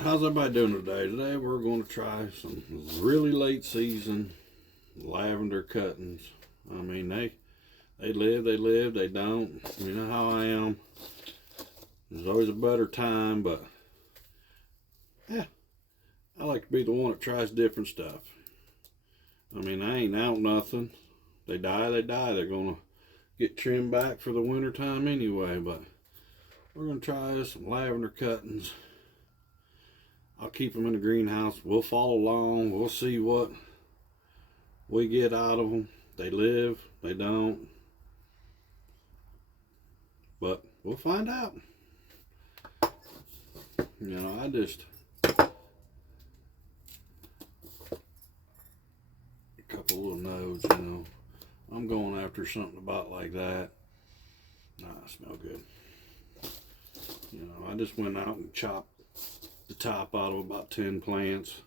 Alright, how's everybody doing today? Today we're going to try some really late season lavender cuttings. I mean, they live, they don't. You know how I am. There's always a better time, but yeah, I like to be the one that tries different stuff. I mean, I ain't out nothing. They die, they die. They're going to get trimmed back for the winter time anyway, but we're going to try some lavender cuttings. I'll keep them in the greenhouse. We'll follow along. We'll see what we get out of them. They live, they don't. But we'll find out. You know, a couple little nodes, you know. I'm going after something about like that. Nah, smell good. You know, I just went out and chopped the top out of about 10 plants.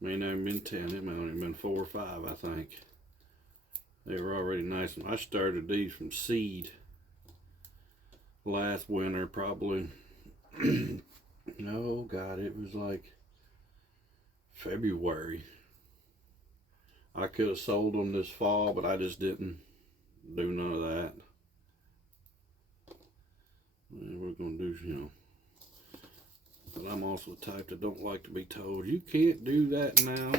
May not have been 10, it may have only been 4 or 5, I think. They were already nice. I started these from seed last winter, probably. Oh God, it was like February. I could have sold them this fall, but I just didn't do none of that. And we're gonna do, you know. But I'm also the type that don't like to be told, you can't do that now.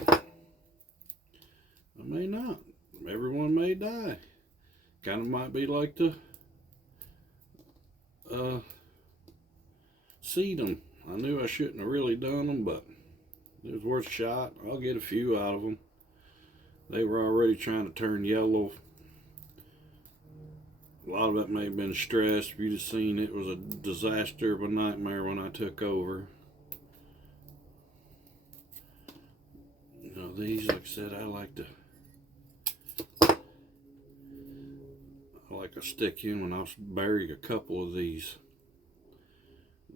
I may not. Everyone may die. Kind of might be like to seed them. I knew I shouldn't have really done them, but it was worth a shot. I'll get a few out of them. They were already trying to turn yellow. A lot of it may have been stress. If you'd have seen, it was a disaster of a nightmare when I took over. You know, these, like I said, I like to stick in when I bury a couple of these,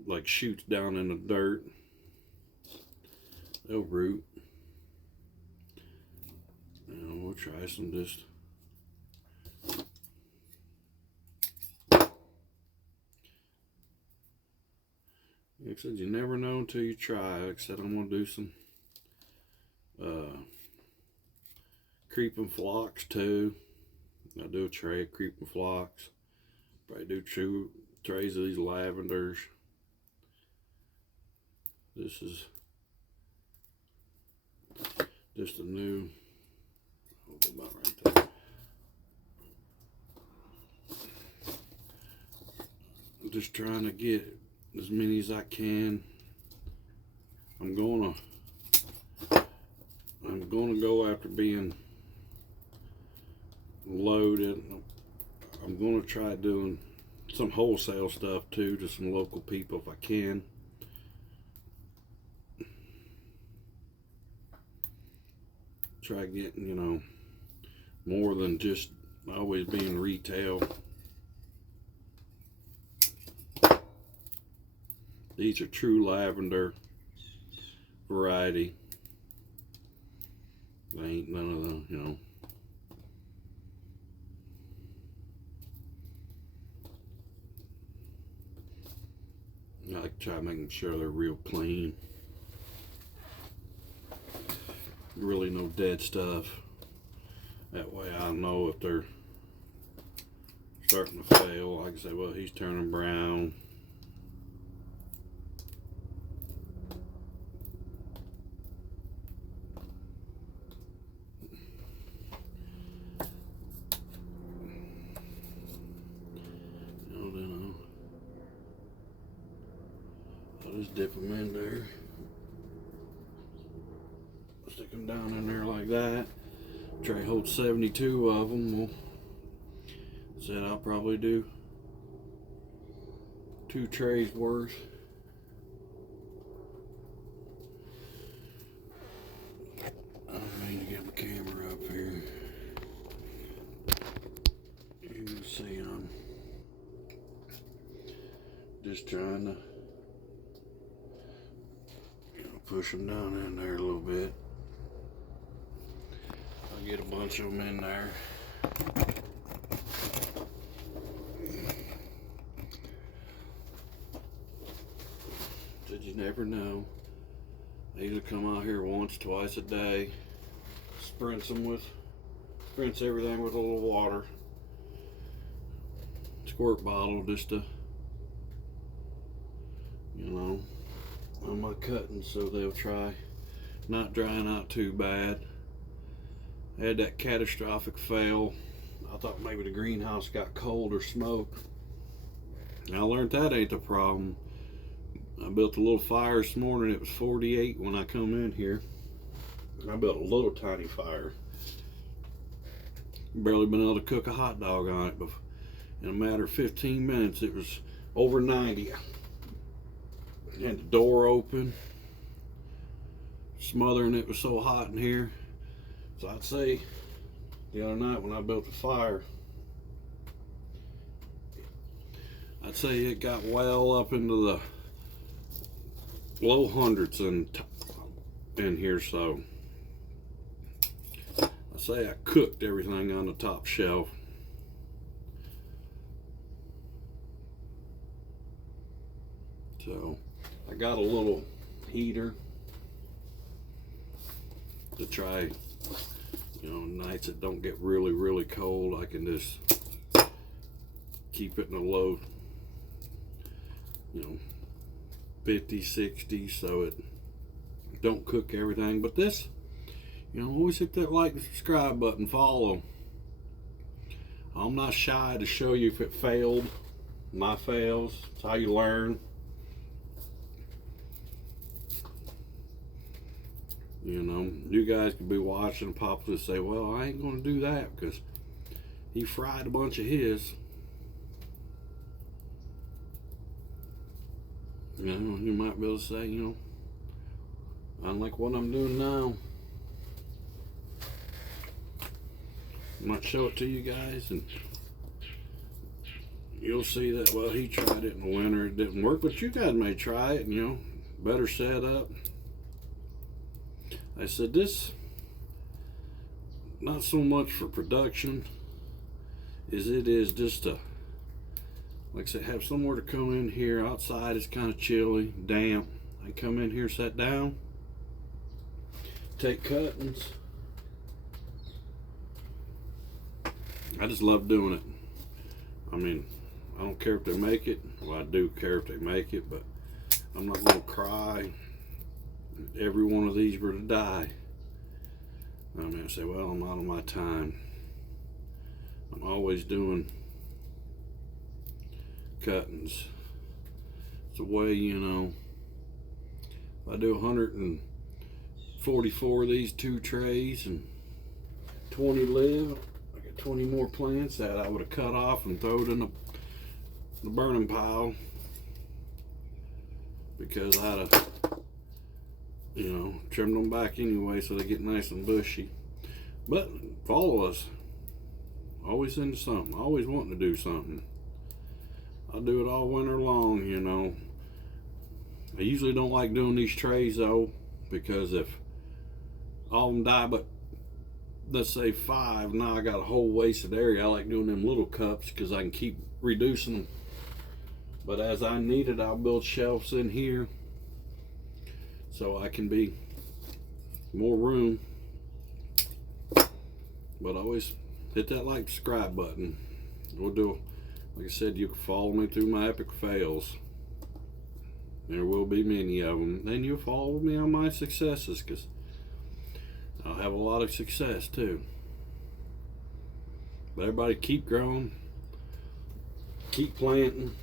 like shoots down in the dirt. They'll root. You know, we'll try some just. Like I said, you never know until you try. Like I said, I'm going to do some creeping phlox too. I'll do a tray of creeping phlox. Probably do 2 trays of these lavenders. This is just a new, about right there. I'm just trying to get as many as I can. I'm gonna go after being loaded. I'm gonna try doing some wholesale stuff too to some local people if I can. Try getting, you know, more than just always being retail. These are true lavender variety. They ain't none of them, you know. I like to try making sure they're real clean. Really no dead stuff. That way I know if they're starting to fail. I can say, well, he's turning brown. I'll just dip them in there. Stick them down in there like that. Tray holds 72 of them. Well, said I'll probably do 2 trays worth. I need to get my camera up here. You can see I'm just trying to, you know, push them down in there a little bit. I'll get a bunch of them in there. Said you never never know. I usually come out here once, twice a day, sprints everything with a little water, squirt bottle, just to, you know, on my cuttings, so they'll try not drying out too bad. I had that catastrophic fail. I thought maybe the greenhouse got cold or smoke. I learned that ain't the problem. I built a little fire this morning. It was 48 when I come in here. I built a little tiny fire. Barely been able to cook a hot dog on it, but in a matter of 15 minutes it was over 90. Had the door open, smothering. It was so hot in here. So I'd say the other night when I built the fire, I'd say it got well up into the low hundreds in here. So I say I cooked everything on the top shelf. So I got a little heater to try, you know, nights that don't get really cold. I can just keep it in a low, you know, 50, 60, so it don't cook everything. But this, you know, always hit that like and subscribe button, follow. I'm not shy to show you if it failed. My fails, it's how you learn. You know, you guys could be watching and pop and say, well, I ain't gonna do that because he fried a bunch of his. You know, you might be able to say, you know, unlike what I'm doing now. I might show it to you guys and you'll see that, well, he tried it in the winter, it didn't work, but you guys may try it and, you know, better setup. I said this, not so much for production as it is just to, like I said, have somewhere to come in here. Outside it's kind of chilly, damp. I come in here, sit down, take cuttings. I just love doing it. I mean, I don't care if they make it. Well, I do care if they make it, but I'm not gonna cry every one of these were to die. I mean, I say, well, I'm out of my time. I'm always doing cuttings. It's a way, you know, if I do 144 of these 2 trays and 20 live, I got 20 more plants that I would have cut off and thrown in the burning pile, because I'd have, you know, trimmed them back anyway so they get nice and bushy. But follow us. Always into something. Always wanting to do something. I do it all winter long, you know. I usually don't like doing these trays though, because if all of them die but let's say 5, now I got a whole wasted area. I like doing them little cups because I can keep reducing them. But as I need it, I'll build shelves in here so I can be more room. But always hit that like, subscribe button. We'll do, like I said, you can follow me through my epic fails. There will be many of them. Then you'll follow me on my successes, because I'll have a lot of success too. But everybody keep growing, keep planting,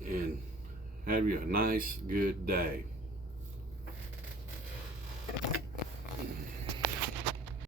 and have you a nice, good day.